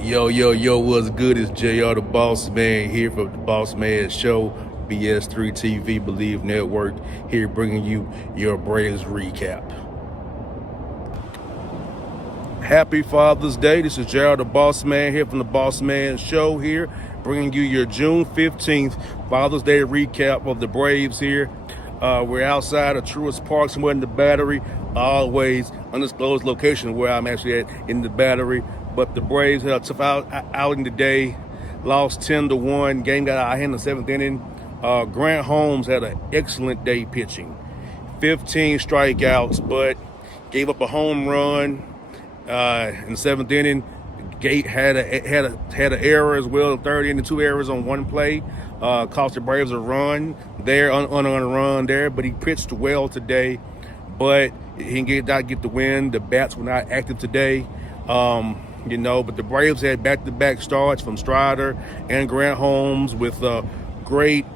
Yo, what's good? It's JR the Boss Man here for the Boss Man Show, BS3 TV, Believe Network, here bringing you your Braves recap. Happy Father's Day. This is JR the Boss Man here from the Boss Man Show here, bringing you your June 15th Father's Day recap of the Braves here. We're outside of Truist Park, somewhere in the Battery, always undisclosed location where I'm actually at in the Battery. But the Braves had a tough outing today, lost 10-1. Game got out of hand in the seventh inning. Grant Holmes had an excellent day pitching, 15 strikeouts, but gave up a home run in the seventh inning. Gate had an error as well. Third inning, 2 errors on 1 play. Cost the Braves a run there, on a run there. But he pitched well today, but he did not get the win. The bats were not active today. But the Braves had back-to-back starts from Strider and Grant Holmes with great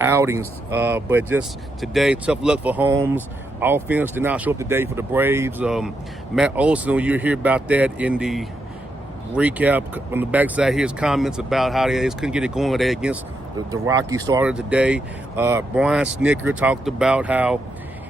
outings. But just today, tough luck for Holmes. Offense did not show up today for the Braves. Matt Olson, you'll hear about that in the recap. On the backside, his comments about how they just couldn't get it going today against the Rockies starter today. Brian Snitker talked about how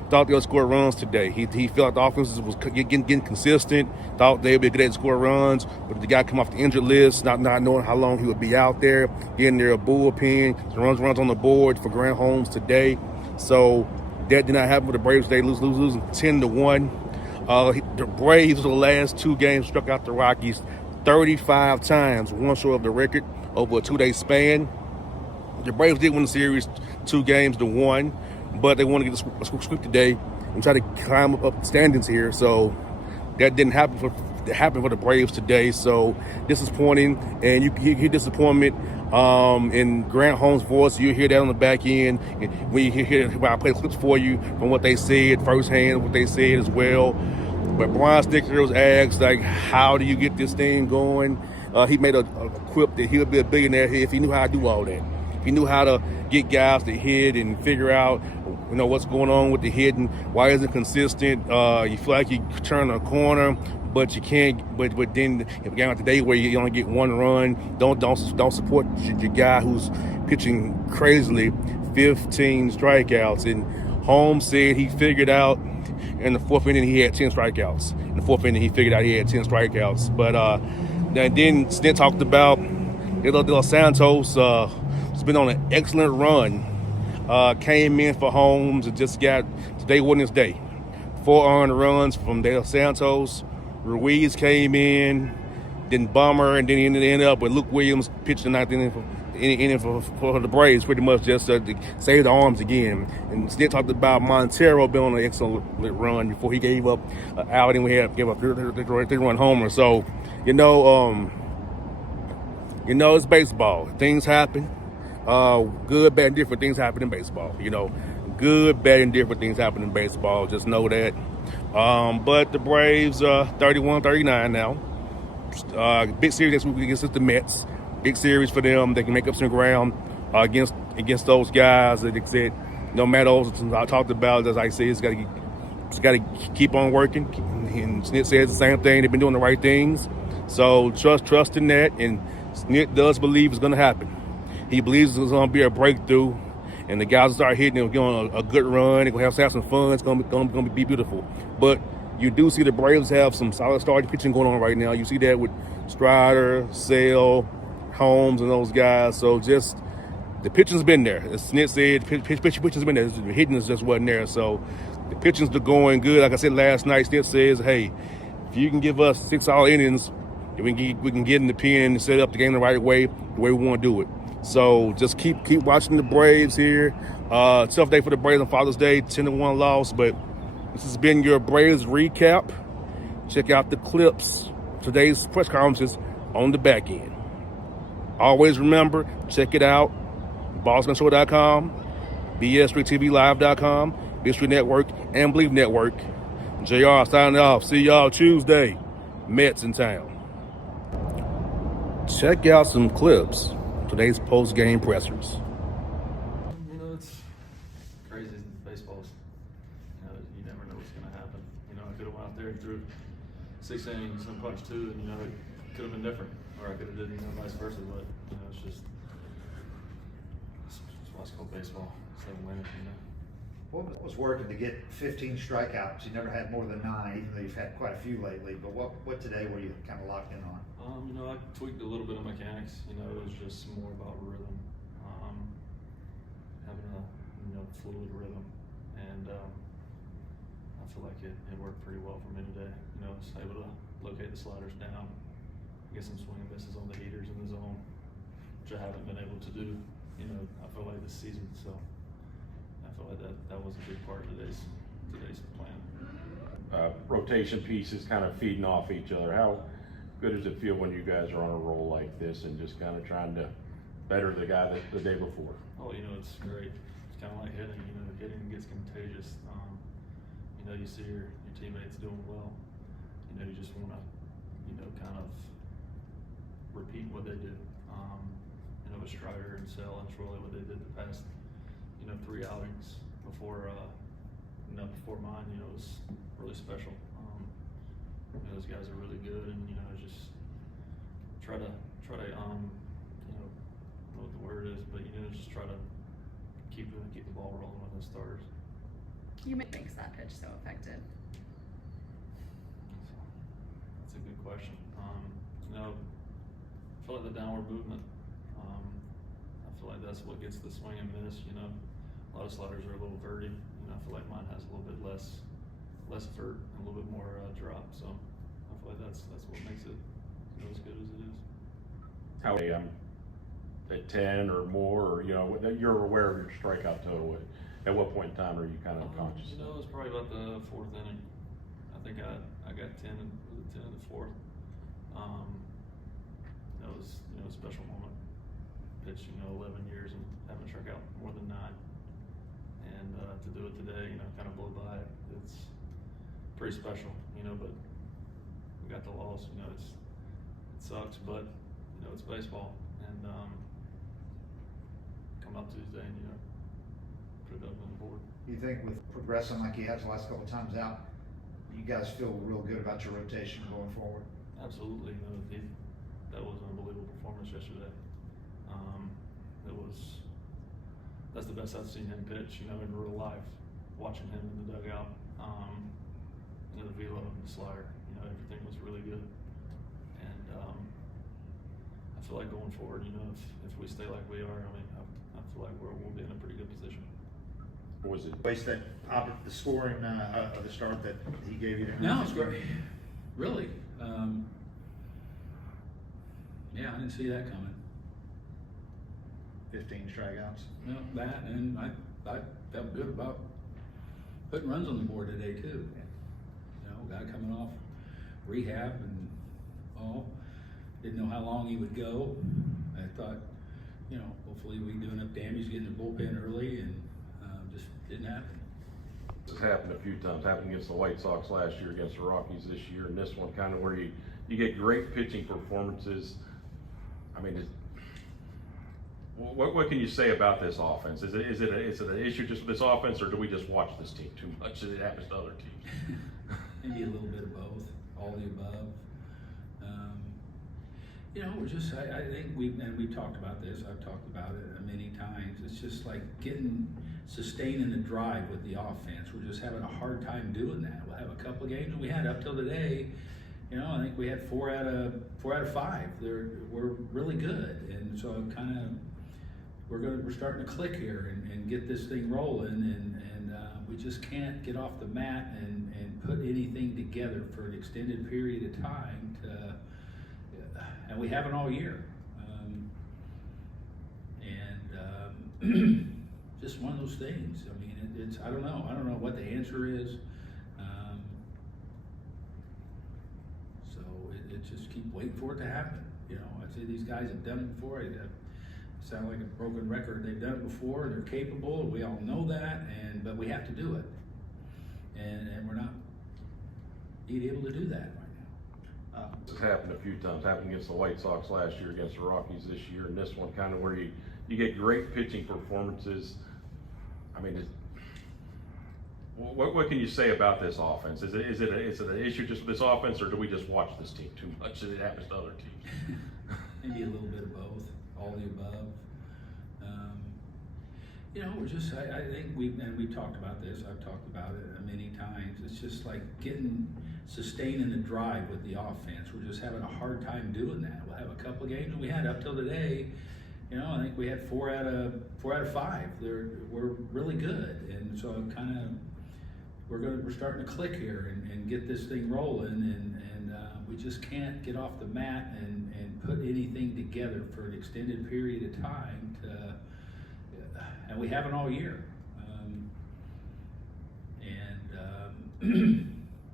thought they would score runs today. He felt the offense was getting consistent, thought they would be good at score runs, but the guy come off the injured list, not knowing how long he would be out there, getting their bullpen, runs on the board for Grant Holmes today. So that did not happen for the Braves today, losing 10-1. The Braves, the last 2 games, struck out the Rockies 35 times, one short of the record over a 2-day span. The Braves did win the series 2-1, but they want to get a sweep today and try to climb up the standings here. So that didn't happen for the Braves today. So disappointing, and you hear disappointment in Grant Holmes' voice. You hear that on the back end when you hear when I play clips for you from what they said firsthand, what they said as well. But Brian Snitker was asked, like, how do you get this thing going? He made a quip that he would be a billionaire if he knew how to do all that. If he knew how to get guys to hit and figure out, what's going on with the hitting, why isn't it consistent? You feel like you turn a corner, but you can't. But then if you get out today where you only get 1 run, don't support your guy who's pitching crazily, 15 strikeouts. And Holmes said he figured out in the 4th inning he had 10 strikeouts. In the 4th inning he figured out he had 10 strikeouts. But then Snit talked about De Los Santos. Has been on an excellent run. Came in for Holmes and just got today wasn't his day. 4 earned runs from De Los Santos. Ruiz came in, then Bummer, and then he ended up with Luke Williams pitching the 9th inning for the Braves, pretty much just to save the arms again. And Snit talked about Montero being on an excellent run before he gave up an outing. We gave up 3-run homer. So, it's baseball. Things happen. Good, bad, and different things happen in baseball. Good, bad, and different things happen in baseball. Just know that. But the Braves 31-39 now. Big series next week against the Mets. Big series for them. They can make up some ground against those guys. That they said, Matt Olson I talked about, as I said, it's got to keep on working. And Snit says the same thing. They've been doing the right things. So trust in that. And Snit does believe it's going to happen. He believes it's going to be a breakthrough, and the guys will start hitting and going a good run. They're going to have some fun. It's going to be beautiful. But you do see the Braves have some solid starting pitching going on right now. You see that with Strider, Sale, Holmes, and those guys. So just the pitching's been there. As Snit said, pitching's been there. The hitting just wasn't there. So the pitching's going good. Like I said last night, Snit says, hey, if you can give us 6 solid innings, we can get in the pen and set up the game the right way, the way we want to do it. So just keep watching the Braves here. Tough day for the Braves on Father's Day, 10-1 loss. But this has been your Braves recap. Check out the clips, today's press conferences on the back end. Always remember, check it out, BossmanShow.com, BS3TVLive.com, BS3 Network, and Believe Network. JR signing off. See y'all Tuesday. Mets in town. Check out some clips. Today's post-game pressers. It's crazy baseball. You never know what's going to happen. I could have went out there and threw 6 innings and punched 2, and it could have been different. or I could have did, vice versa, but, it's just why it's called baseball, so winning, What was working to get 15 strikeouts? You never had more than 9, even though you've had quite a few lately. But what today were you kind of locked in on? I tweaked a little bit of mechanics. It was just more about rhythm, having a fluid rhythm, and I feel like it worked pretty well for me today. I was able to locate the sliders down, get some swing and misses on the heaters in the zone, which I haven't been able to do. I feel like this season. So I feel like that was a big part of today's plan. Rotation pieces kind of feeding off each other. How good does it feel when you guys are on a roll like this and just kind of trying to better the guy the day before? Oh, it's great. It's kind of like hitting. Hitting gets contagious. You see your teammates doing well. You just want to, kind of repeat what they did. With Strider and Sell and Troy, what they did the past, 3 outings before, before mine, was really special. Those guys are really good, and just try to I don't know what the word is, but just try to keep the ball rolling with the starters. You makes that pitch so effective? That's a good question. I feel like the downward movement. I feel like that's what gets the swing and miss. A lot of sliders are a little verty. I feel like mine has a little bit less vert and a little bit more drop. So I feel like that's what makes it as good as it is. How at 10 or more, or you're aware of your strikeout total. At what point in time are you kind of conscious? It was probably about the 4th inning. I think I got 10 in the 4th. That was a special moment. Pitched 11 years and haven't struck out more than 9, and to do it today, kind of blow by it. It's pretty special, But we got the loss. It sucks, but it's baseball, and come out Tuesday and put it up on the board. You think with progressing like he has the last couple of times out, you guys feel real good about your rotation going forward? Absolutely. That was an unbelievable performance yesterday. That's the best I've seen him pitch, in real life. Watching him in the dugout, the velo and the slider, everything was really good. And I feel like going forward, if we stay like we are, I feel like we'll be in a pretty good position. What was it? Waste the scoring of the start that he gave you there? No, it's great. Really. Yeah, I didn't see that coming. 15 strikeouts. No, that, and I felt good about putting runs on the board today too. Guy coming off rehab and all, didn't know how long he would go. I thought, hopefully we do enough damage getting the bullpen early, and just didn't happen. It's happened a few times. Happened against the White Sox last year, against the Rockies this year, and this one kind of where you get great pitching performances. What can you say about this offense? Is it an issue just with this offense, or do we just watch this team too much? It happens to other teams. Maybe a little bit of both, all the above. We're just, I think we've talked about this, I've talked about it many times. It's just like sustaining the drive with the offense. We're just having a hard time doing that. We'll have a couple of games, and we had up till today, I think we had 4 out of 5. We're really good. And so we're starting to click here and get this thing rolling, and we just can't get off the mat and put anything together for an extended period of time and we haven't all year. Just one of those things. It's I don't know what the answer is. So it just keep waiting for it to happen. I say these guys have done it before. It sound like a broken record. They've done it before. They're capable. And we all know that. But we have to do it. And we're not being able to do that right now. It's happened a few times. Happened against the White Sox last year, against the Rockies this year, and this one kind of where you get great pitching performances. What can you say about this offense? Is it an issue just with this offense, or do we just watch this team too much and it happens to other teams? Maybe a little bit of both, all the above. We're just, I think we talked about this, I've talked about it many times. It's just like sustaining the drive with the offense. We're just having a hard time doing that. We'll have a couple of games, and we had up till today, I think we had 4 out of 5. We're really good. And so we're starting to click here and get this thing rolling, and we just can't get off the mat and put anything together for an extended period of time and we haven't all year.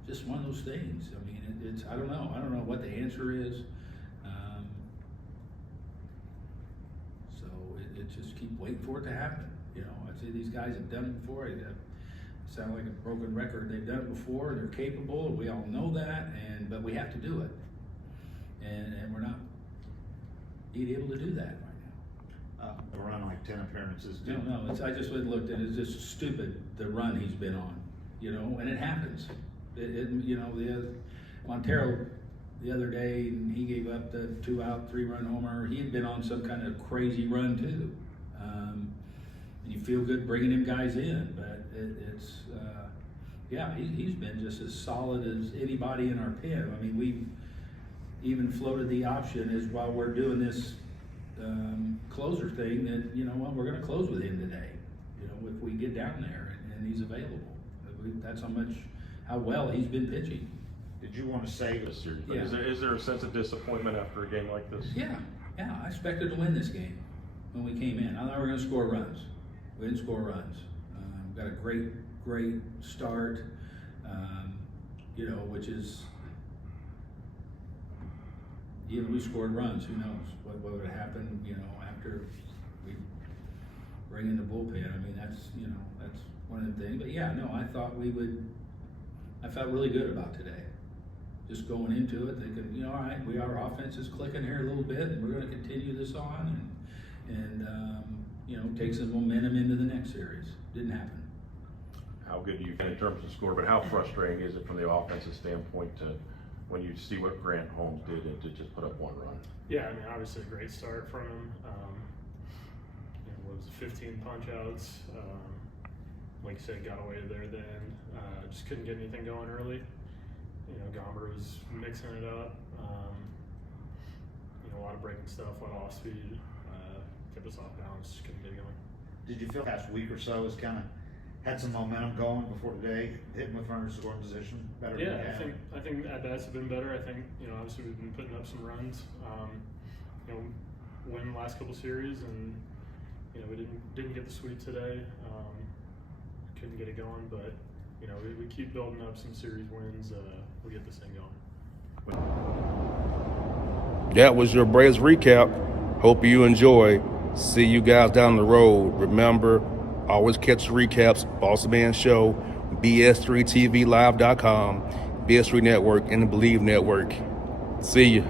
Just one of those things. I mean, I don't know what the answer is. So it just keep waiting for it to happen. I say these guys have done it before. It sound like a broken record. They've done it before. They're capable. And we all know that. But we have to do it. And we're not being able to do that right now. Around like 10 appearances. No. I just looked at it. It's just stupid the run he's been on. And it happens. Montero the other day, and he gave up the 2-out, 3-run homer. He had been on some kind of crazy run too. And you feel good bringing him guys in, but he's been just as solid as anybody in our pen. I mean, we've even floated the option as while we're doing this closer thing that, we're going to close with him today. If we get down there and he's available. That's how well he's been pitching. Did you want to save This us? series, but Yeah. is there a sense of disappointment after a game like this? Yeah, I expected to win this game when we came in. I thought we were going to score runs. We didn't score runs. Got a great start, which is, even we scored runs, who knows what would have happened, after we bring in the bullpen. I mean, that's one of the things. But yeah, no, I felt really good about today. Just going into it, thinking, all right, our offense is clicking here a little bit, and we're going to continue this on and take some momentum into the next series. Didn't happen. How good do you in terms of score, but how frustrating is it from the offensive standpoint when you see what Grant Holmes did and to just put up 1 run? Yeah, I mean, obviously a great start from him. What was it, 15 punch outs. Like you said, got away there then. Just couldn't get anything going early. Gomber was mixing it up. A lot of breaking stuff, a lot of off speed. Kept us off balance, just couldn't get it going. Did you feel the past week or so has kind of had some momentum going before today, hitting with runners in scoring position better? Yeah, than I think at bats have been better. I think obviously we've been putting up some runs. Win the last couple series, and we didn't get the sweep today. Couldn't get it going, but we keep building up some series wins. We'll get this thing going. That was your Braves recap. Hope you enjoy. See you guys down the road. Remember, always catch the recaps. Boss Man Show, BS3TVLive.com, BS3 Network, and the Believe Network. See you.